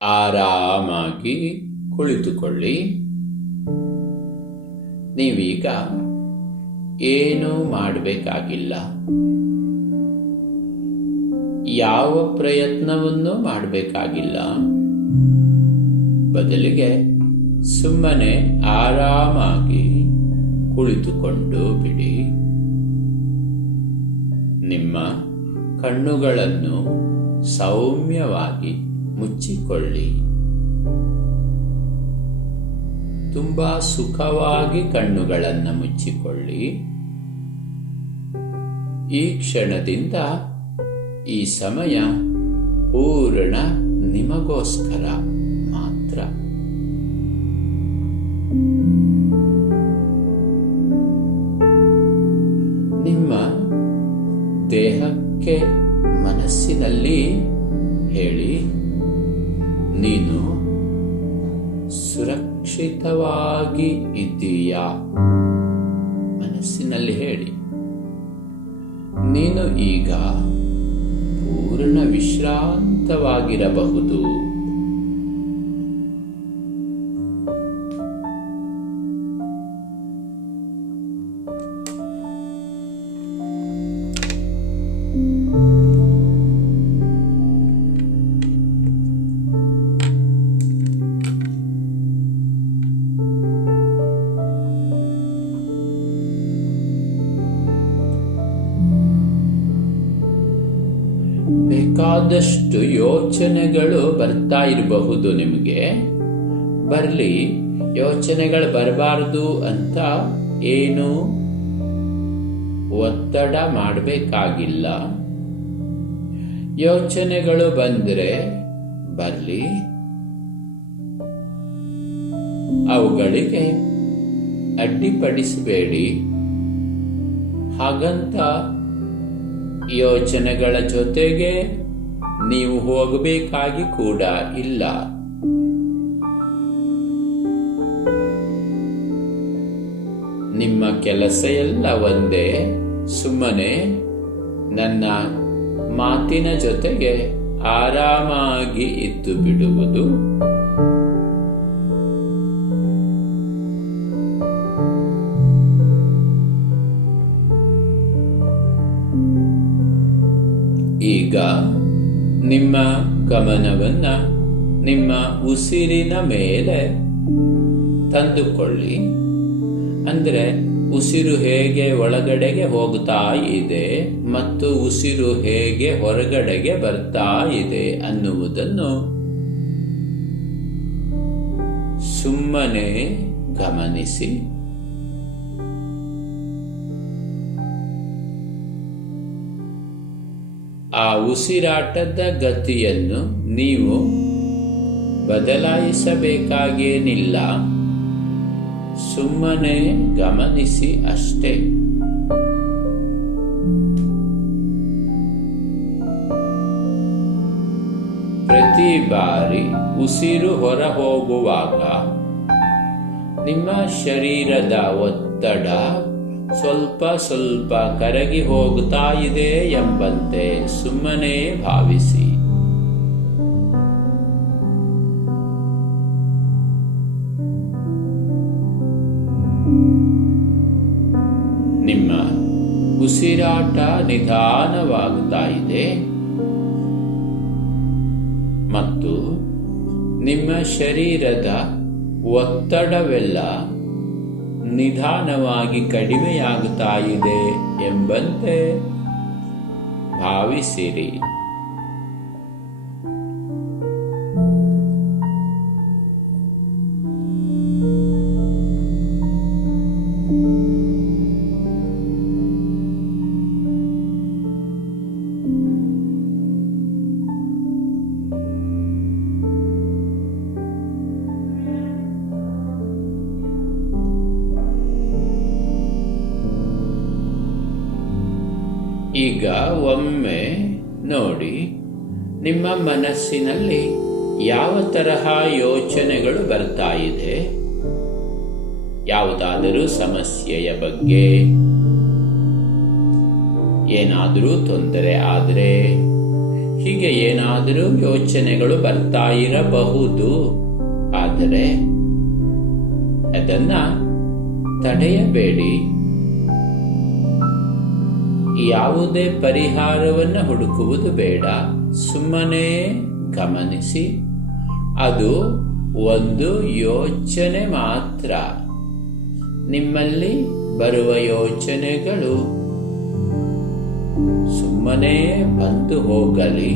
ಆರಾಮಾಗಿ ಕುಳಿತುಕೊಳ್ಳಿ. ನೀವೀಗ ಏನೂ ಮಾಡಬೇಕಾಗಿಲ್ಲ, ಯಾವ ಪ್ರಯತ್ನವನ್ನೂ ಮಾಡಬೇಕಾಗಿಲ್ಲ. ಬದಲಿಗೆ ಸುಮ್ಮನೆ ಆರಾಮಾಗಿ ಕುಳಿತುಕೊಂಡು ಬಿಡಿ. ನಿಮ್ಮ ಕಣ್ಣುಗಳನ್ನು ಸೌಮ್ಯವಾಗಿ ಮುಚ್ಚಿಕೊಳ್ಳಿ. ತುಂಬಾ ಸುಖವಾಗಿ ಕಣ್ಣುಗಳನ್ನು ಮುಚ್ಚಿಕೊಳ್ಳಿ. ಈ ಕ್ಷಣದಿಂದ ಈ ಸಮಯ ಪೂರ್ಣ ನಿಮಗೋಸ್ಕರ ಮಾತ್ರ. ನಿಮ್ಮ ದೇಹಕ್ಕೆ ಮನಸ್ಸಿನಲ್ಲಿ ಹೇಳಿ, ನೀನು ಸುರಕ್ಷಿತವಾಗಿ ಇದ್ದೀಯಾ. ಮನಸ್ಸಿನಲ್ಲಿ ಹೇಳಿ, ನೀನು ಈಗ ಪೂರ್ಣ ವಿಶ್ರಾಂತವಾಗಿರಬಹುದು. ಬೇಕಾದಷ್ಟು ಯೋಚನೆಗಳು ಬರ್ತಾ ಇರಬಹುದು. ನಿಮಗೆ ಬರಲಿ, ಯೋಚನೆಗಳು ಬರಬಾರದು ಅಂತ ಏನು ಒತ್ತಡ ಮಾಡಬೇಕಾಗಿಲ್ಲ. ಯೋಚನೆಗಳು ಬಂದರೆ ಬರಲಿ, ಅವುಗಳಿಗೆ ಅಡ್ಡಿಪಡಿಸಬೇಡಿ. ಹಾಗಂತ ಯೋಚನೆಗಳ ಜೊತೆಗೆ ನೀವು ಹೋಗಬೇಕಾಗಿ ಕೂಡ ಇಲ್ಲ. ನಿಮ್ಮ ಕೆಲಸ ಎಲ್ಲ ಒಂದೇ, ಸುಮ್ಮನೆ ನನ್ನ ಮಾತಿನ ಜೊತೆಗೆ ಆರಾಮಾಗಿ ಇದ್ದು ಬಿಡುವುದು. ಈಗ ನಿಮ್ಮ ಗಮನವನ್ನ ನಿಮ್ಮ ಉಸಿರಿನ ಮೇಲೆ ತಂದುಕೊಳ್ಳಿ. ಅಂದರೆ ಉಸಿರು ಹೇಗೆ ಒಳಗಡೆಗೆ ಹೋಗ್ತಾ ಇದೆ ಮತ್ತು ಉಸಿರು ಹೇಗೆ ಹೊರಗಡೆಗೆ ಬರ್ತಾ ಇದೆ ಅನ್ನುವುದನ್ನು ಸುಮ್ಮನೆ ಗಮನಿಸಿ. ಆ ಉಸಿರಾಟದ ಗತಿಯನ್ನು ನೀವು ಬದಲಾಯಿಸಬೇಕಾಗೇನಿಲ್ಲ, ಸುಮ್ಮನೆ ಗಮನಿಸಿ ಅಷ್ಟೇ. ಪ್ರತಿ ಬಾರಿ ಉಸಿರು ಹೊರ ಹೋಗುವಾಗ ನಿಮ್ಮ ಶರೀರದ ಒತ್ತಡ ಸ್ವಲ್ಪ ಸ್ವಲ್ಪ ಕರಗಿ ಹೋಗುತ್ತಾ ಇದೆ ಎಂಬಂತೆ ಸುಮ್ಮನೆ ಭಾವಿಸಿ. ನಿಮ್ಮ ಉಸಿರಾಟ ನಿಧಾನವಾಗುತ್ತಾ ಇದೆ ಮತ್ತು ನಿಮ್ಮ ಶರೀರದ ಒತ್ತಡವೆಲ್ಲ ನಿಧಾನವಾಗಿ ಕಡಿಮೆಯಾಗುತ್ತಾ ಇದೆ ಎಂಬಂತೆ ಭಾವಿಸಿರಿ. ಈಗ ಒಮ್ಮೆ ನೋಡಿ, ನಿಮ್ಮ ಮನಸ್ಸಿನಲ್ಲಿ ಯಾವ ತರಹ ಯೋಚನೆಗಳು ಬರ್ತಾ ಇದೆ. ಯಾವುದಾದರೂ ಸಮಸ್ಯೆಯ ಬಗ್ಗೆ, ಏನಾದರೂ ತೊಂದರೆ ಆದರೆ, ಹೀಗೆ ಏನಾದರೂ ಯೋಚನೆಗಳು ಬರ್ತಾ ಇರಬಹುದು. ಆದರೆ ಅದನ್ನ ತಡೆಯಬೇಡಿ. ಯಾವುದೇ ಪರಿಹಾರವನ್ನು ಹುಡುಕುವುದು ಬೇಡ. ಸುಮ್ಮನೆ ಗಮನಿಸಿ. ಅದು ಒಂದು ಯೋಚನೆ ಮಾತ್ರ. ನಿಮ್ಮಲ್ಲಿ ಬರುವ ಯೋಚನೆಗಳು ಸುಮ್ಮನೆ ಬಂದು ಹೋಗಲಿ.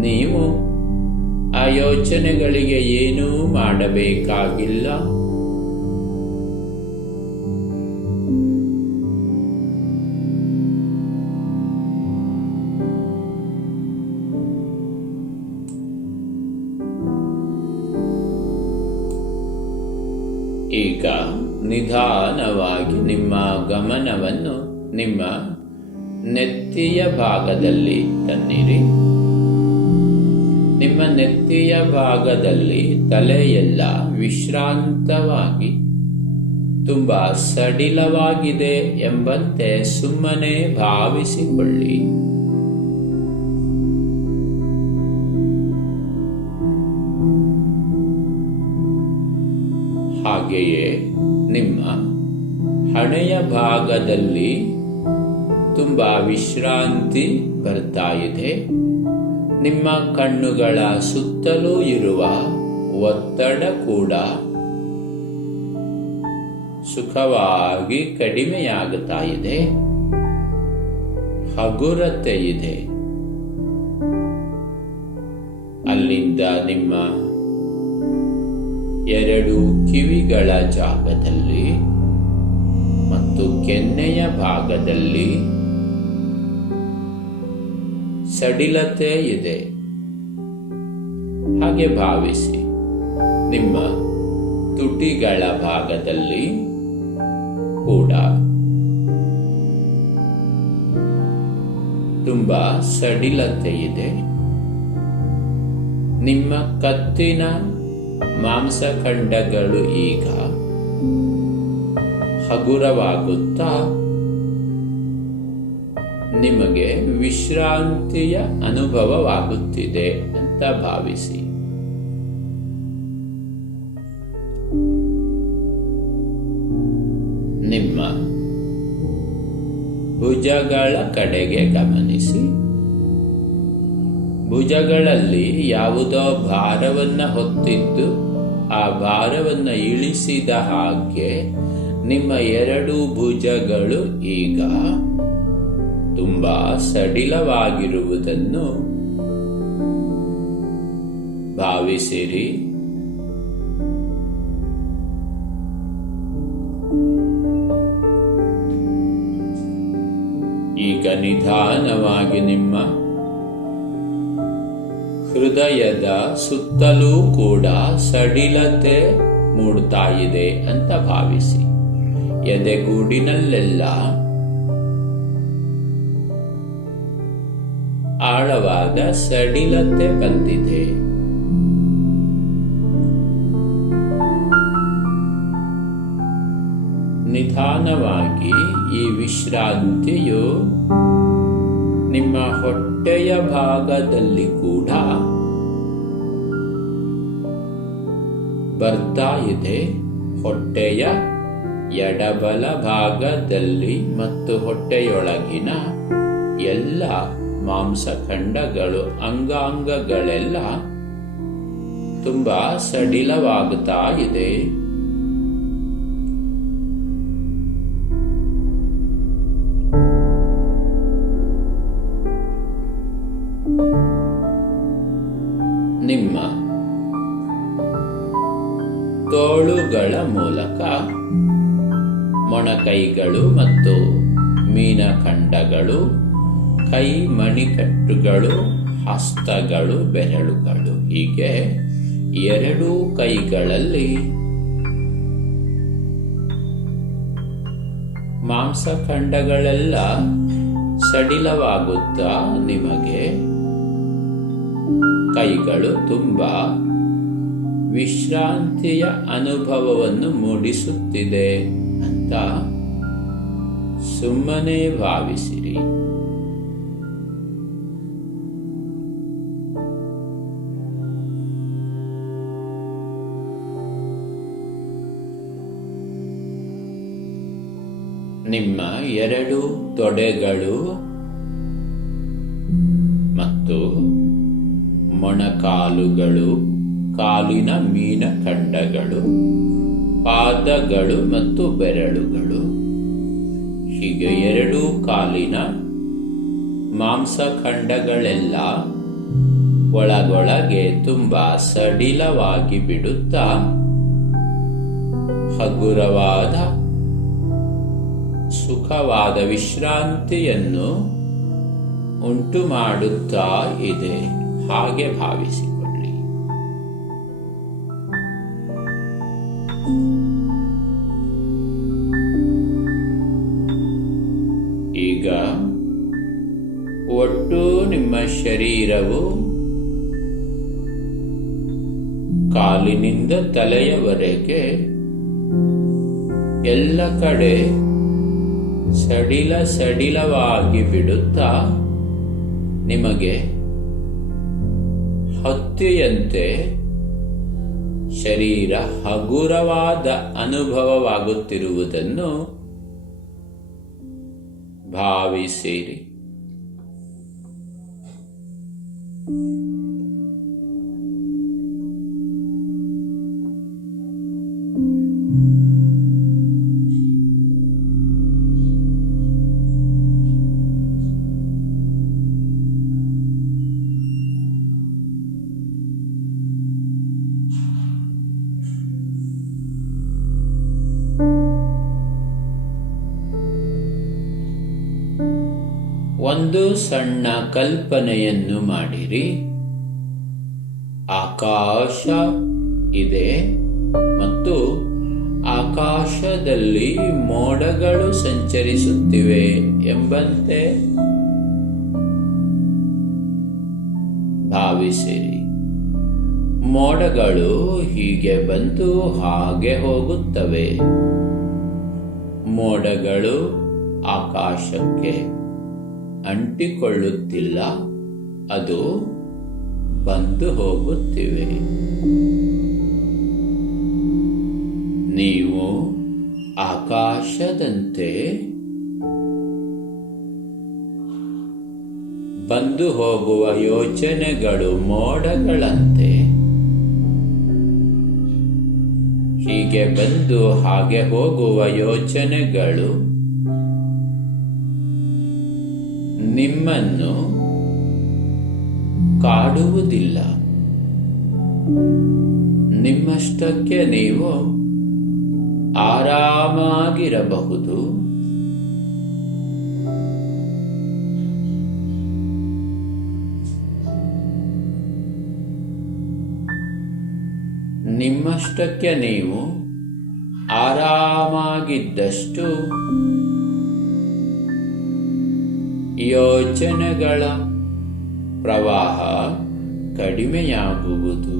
ನೀವು ಆ ಯೋಚನೆಗಳಿಗೆ ಏನೂ ಮಾಡಬೇಕಾಗಿಲ್ಲ. ಈಗ ನಿಧಾನವಾಗಿ ನಿಮ್ಮ ಗಮನವನ್ನು ನಿಮ್ಮ ನೆತ್ತಿಯ ಭಾಗದಲ್ಲಿ ತನ್ನಿರಿ. ನಿಮ್ಮ ನೆತ್ತಿಯ ಭಾಗದಲ್ಲಿ ತಲೆಯೆಲ್ಲ ವಿಶ್ರಾಂತವಾಗಿ ತುಂಬಾ ಸಡಿಲವಾಗಿದೆ ಎಂಬಂತೆ ಸುಮ್ಮನೆ ಭಾವಿಸಿಕೊಳ್ಳಿ. ಹಾಗೆಯೇ ನಿಮ್ಮ ಹಣೆಯ ಭಾಗದಲ್ಲಿ ತುಂಬಾ ವಿಶ್ರಾಂತಿ ಬರ್ತಾ ಇದೆ. ನಿಮ್ಮ ಕಣ್ಣುಗಳ ಸುತ್ತಲೂ ಇರುವ ಒತ್ತಡ ಕೂಡ ಸುಖವಾಗಿ ಕಡಿಮೆಯಾಗುತ್ತಾ ಇದೆ. ಹಗುರತೆ ಇದೆ. ಅಲ್ಲಿಂದ ನಿಮ್ಮ ಎರಡು ಕಿವಿಗಳ ಜಾಗದಲ್ಲಿ ಮತ್ತು ಕೆನ್ನೆಯ ಭಾಗದಲ್ಲಿ ಸಡಿಲತೆ ಇದೆ. ಹಾಗೆ ಭಾವಿಸಿ. ನಿಮ್ಮ ತುಟಿಗಳ ಭಾಗದಲ್ಲಿ ಕೂಡ ತುಂಬಾ ಸಡಿಲತೆ ಇದೆ. ನಿಮ್ಮ ಕತ್ತಿನ ಮಾಂಸಖಂಡಗಳು ಈಗ ಹಗುರವಾಗುತ್ತಾ ನಿಮಗೆ ವಿಶ್ರಾಂತಿಯ ಅನುಭವವಾಗುತ್ತಿದೆ ಅಂತ ಭಾವಿಸಿ. ನಿಮ್ಮ ಭುಜಗಳ ಕಡೆಗೆ ಗಮನಿಸಿ. ಭುಜಗಳಲ್ಲಿ ಯಾವುದೋ ಭಾರವನ್ನ ಹೊತ್ತಿದ್ದು ಆ ಭಾರವನ್ನ ಇಳಿಸಿದ ಹಾಗೆ ನಿಮ್ಮ ಎರಡು ಭುಜಗಳು ಈಗ ತುಂಬಾ ಸಡಿಲವಾಗಿರುವುದನ್ನು ಭಾವಿಸಿರಿ. ಈಗ ನಿಧಾನವಾಗಿ ನಿಮ್ಮ ಹೃದಯದ ಸುತ್ತಲೂ ಕೂಡ ಸಡಿಲತೆ ಮೂಡ್ತಾ ಇದೆ ಅಂತ ಭಾವಿಸಿ. ಎದೆಗೂಡಿನಲ್ಲೆಲ್ಲ ಆಳವಾದ ಸಡಿಲತೆ ಬಂದಿದೆ. ನಿಧಾನವಾಗಿ ಈ ವಿಶ್ರಾಂತಿಯು ನಿಮ್ಮ ಹೊಟ್ಟೆಯ ಭಾಗದಲ್ಲಿ ಕೂಡ ಬರ್ತಾ ಇದೆ. ಹೊಟ್ಟೆಯ ಎಡಬಲ ಭಾಗದಲ್ಲಿ ಮತ್ತು ಹೊಟ್ಟೆಯೊಳಗಿನ ಎಲ್ಲ ಮಾಂಸಖಂಡಗಳು ಅಂಗಾಂಗಗಳೆಲ್ಲ ತುಂಬಾ ಸಡಿಲವಾಗುತ್ತಾ ಇದೆ. ನಿಮ್ಮ ತೋಳುಗಳ ಮೂಲಕ ಮೊಣಕೈಗಳು ಮತ್ತು ಮೀನಖಂಡಗಳು, ಕೈ ಮಣಿಕಟ್ಟುಗಳು, ಹಸ್ತಗಳು, ಬೆರಳುಗಳು, ಹೀಗೆ ಎರಡೂ ಕೈಗಳಲ್ಲಿ ಮಾಂಸಖಂಡಗಳೆಲ್ಲ ಸಡಿಲವಾಗುತ್ತಾ ನಿಮಗೆ ಕೈಗಳು ತುಂಬಾ ವಿಶ್ರಾಂತಿಯ ಅನುಭವವನ್ನು ಮೂಡಿಸುತ್ತಿದೆ ಅಂತ ಸುಮ್ಮನೆ ಭಾವಿಸಿರಿ. ನಿಮ್ಮ ಎರಡು ತೊಡೆಗಳು ಮತ್ತು ಮೊಣಕಾಲುಗಳು, ಕಾಲಿನ ಮೀನಖಂಡಗಳು, ಪಾದಗಳು ಮತ್ತು ಬೆರಳುಗಳು, ಹೀಗೆ ಎರಡೂ ಕಾಲಿನ ಮಾಂಸಖಂಡಗಳೆಲ್ಲ ಒಳಗೊಳಗೆ ತುಂಬಾ ಸಡಿಲವಾಗಿ ಬಿಡುತ್ತಾ ಹಗುರವಾದ ಸುಖವಾದ ವಿಶ್ರಾಂತಿಯನ್ನು ಉಂಟು ಮಾಡುತ್ತಾ ಇದೆ. ಹಾಗೆ ಭಾವಿಸಿಕೊಳ್ಳಿ. ಈಗ ಒಟ್ಟು ನಿಮ್ಮ ಶರೀರವು ಕಾಲಿನಿಂದ ತಲೆಯವರೆಗೆ ಎಲ್ಲ ಕಡೆ ಸಡಿಲವಾಗಿ ಬಿಡುತ್ತಾ ನಿಮಗೆ ಹತ್ಯೆಯಂತೆ ಶರೀರ ಹಗುರವಾದ ಅನುಭವವಾಗುತ್ತಿರುವುದನ್ನು ಭಾವಿಸಿರಿ. ಒಂದು ಸಣ್ಣ ಕಲ್ಪನೆಯನ್ನು ಮಾಡಿರಿ. ಆಕಾಶ ಇದೆ ಮತ್ತು ಆಕಾಶದಲ್ಲಿ ಮೋಡಗಳು ಸಂಚರಿಸುತ್ತಿವೆ ಎಂಬಂತೆ ಭಾವಿಸಿರಿ. ಮೋಡಗಳು ಹೀಗೆ ಬಂದು ಹಾಗೆ ಹೋಗುತ್ತವೆ. ಮೋಡಗಳು ಆಕಾಶಕ್ಕೆ ಅಂಟಿಕೊಳ್ಳುತ್ತಿಲ್ಲ, ಅದು ಬಂದು ಹೋಗುತ್ತಿವೆ. ನೀವು ಆಕಾಶದಂತೆ ಬಂದು ಹೋಗುವ ಯೋಚನೆಗಳು ಮೋಡಗಳಂತೆ ಹೀಗೆ ಬಂದು ಹಾಗೆ ಹೋಗುವ ಯೋಚನೆಗಳು ನಿಮ್ಮನ್ನು ಕಾಡುವುದಿಲ್ಲ. ನಿಮ್ಮಷ್ಟಕ್ಕೆ ನೀವು ಆರಾಮಾಗಿರಬಹುದು. ನಿಮ್ಮಷ್ಟಕ್ಕೆ ನೀವು ಆರಾಮಾಗಿದ್ದಷ್ಟು ಯೋಚನೆಗಳ ಪ್ರವಾಹ ಕಡಿಮೆಯಾಗುವುದು.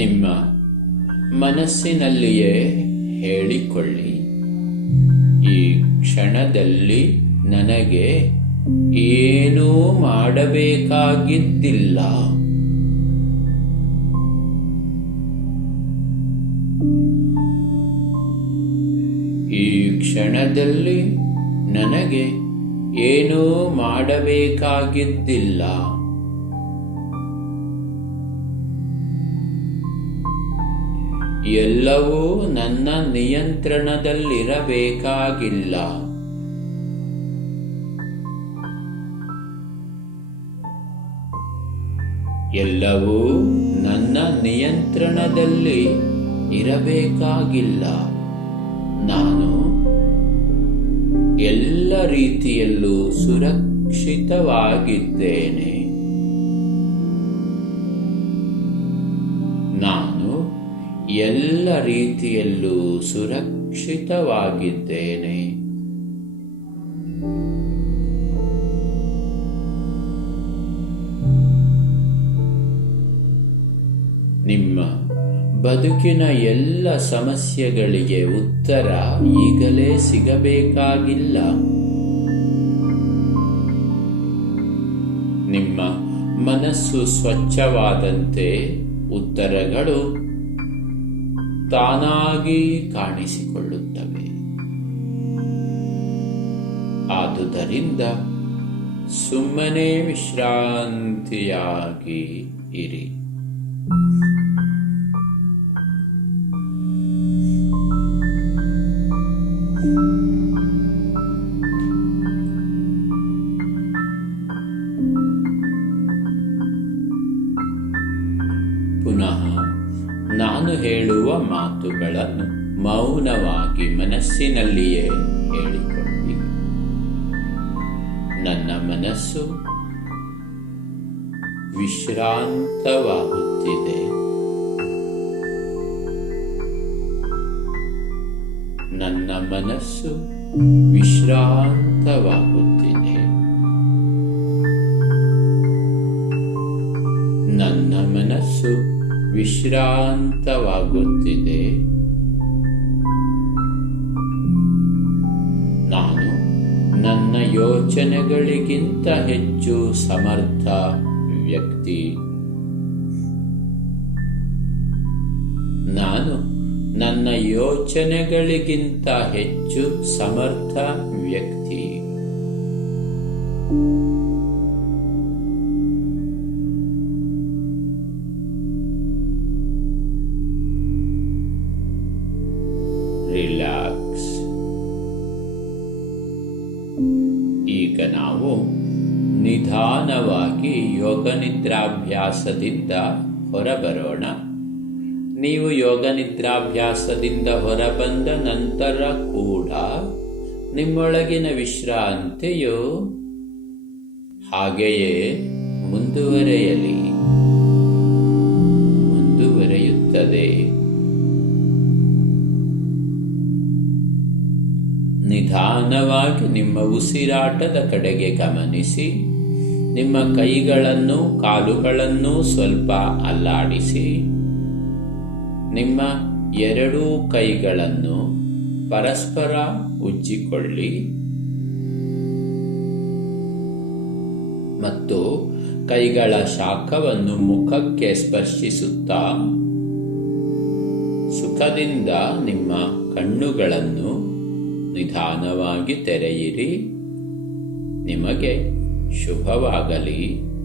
ನಿಮ್ಮ ಮನಸ್ಸಿನಲ್ಲಿಯೇ ಹೇಳಿಕೊಳ್ಳಿ, ಈ ಕ್ಷಣದಲ್ಲಿ ನನಗೆ ಏನೂ ಮಾಡಬೇಕಾಗಿದ್ದಿಲ್ಲ. ಈ ಕ್ಷಣದಲ್ಲಿ ನನಗೆ ಏನೂ ಮಾಡಬೇಕಾಗಿದ್ದಿಲ್ಲ. ಎಲ್ಲವೂ ನನ್ನ ನಿಯಂತ್ರಣದಲ್ಲಿರಬೇಕಾಗಿಲ್ಲ. ಎಲ್ಲವೂ ನನ್ನ ನಿಯಂತ್ರಣದಲ್ಲಿ ಇರಬೇಕಾಗಿಲ್ಲ. ನಾನು ಎಲ್ಲ ರೀತಿಯಲ್ಲೂ ಸುರಕ್ಷಿತವಾಗಿದ್ದೇನೆ. ನಾನು ಎಲ್ಲ ರೀತಿಯಲ್ಲೂ ಸುರಕ್ಷಿತವಾಗಿದ್ದೇನೆ. ನಿಮ್ಮ ಬದುಕಿನ ಎಲ್ಲ ಸಮಸ್ಯೆಗಳಿಗೆ ಉತ್ತರ ಈಗಲೇ ಸಿಗಬೇಕಾಗಿಲ್ಲ. ನಿಮ್ಮ ಮನಸ್ಸು ಸ್ವಚ್ಛವಾದಂತೆ ಉತ್ತರಗಳು ತಾನಾಗಿ ಕಾಣಿಸಿಕೊಳ್ಳುತ್ತವೆ. ಆದುದರಿಂದ ಸುಮ್ಮನೆ ವಿಶ್ರಾಂತಿಯಾಗಿ ಇರಿ. ಪುನಃ ನಾನು ಹೇಳುವ ಮಾತುಗಳನ್ನು ಮೌನವಾಗಿ ಮನಸ್ಸಿನಲ್ಲಿಯೇ ಹೇಳಿಕೊಳ್ಳಿ. ನನ್ನ ಮನಸ್ಸು ವಿಶ್ರಾಂತವಾಗುತ್ತಿದೆ. ನನ್ನ ಮನಸ್ಸು ವಿಶ್ರಾಂತವಾಗುತ್ತಿದೆ. ನನ್ನ ಮನಸ್ಸು ವಿಶ್ರಾಂತವಾಗುತ್ತಿದೆ. ನಾನು ನನ್ನ ಯೋಚನೆಗಳಿಗಿಂತ ಹೆಚ್ಚು ಸಮರ್ಥ ವ್ಯಕ್ತಿ. ನಾನು ನನ್ನ ಯೋಚನೆಗಳಿಗಿಂತ ಹೆಚ್ಚು ಸಮರ್ಥ ವ್ಯಕ್ತಿ. ರಿಲ್ಯಾಕ್ಸ್. ಈಗ ನಾವು ನಿಧಾನವಾಗಿ ಯೋಗ ನಿದ್ರಾಭ್ಯಾಸದಿಂದ ಹೊರಬರೋಣ. ನೀವು ಯೋಗ ನಿದ್ರಾಭ್ಯಾಸದಿಂದ ಹೊರಬಂದ ನಂತರ ಕೂಡ ನಿಮ್ಮೊಳಗಿನ ವಿಶ್ರಾಂತಿಯು ಹಾಗೆಯೇ ಮುಂದುವರೆಯುತ್ತದೆ. ನಿಧಾನವಾಗಿ ನಿಮ್ಮ ಉಸಿರಾಟದ ಕಡೆಗೆ ಗಮನಿಸಿ. ನಿಮ್ಮ ಕೈಗಳನ್ನು ಕಾಲುಗಳನ್ನು ಸ್ವಲ್ಪ ಅಲ್ಲಾಡಿಸಿ. ನಿಮ್ಮ ಎರಡೂ ಕೈಗಳನ್ನು ಪರಸ್ಪರ ಉಜ್ಜಿಕೊಳ್ಳಿ ಮತ್ತು ಕೈಗಳ ಶಾಖವನ್ನು ಮುಖಕ್ಕೆ ಸ್ಪರ್ಶಿಸುತ್ತಾ ಸುಖದಿಂದ ನಿಮ್ಮ ಕಣ್ಣುಗಳನ್ನು ನಿಧಾನವಾಗಿ ತೆರೆಯಿರಿ. ನಿಮಗೆ ಶುಭವಾಗಲಿ.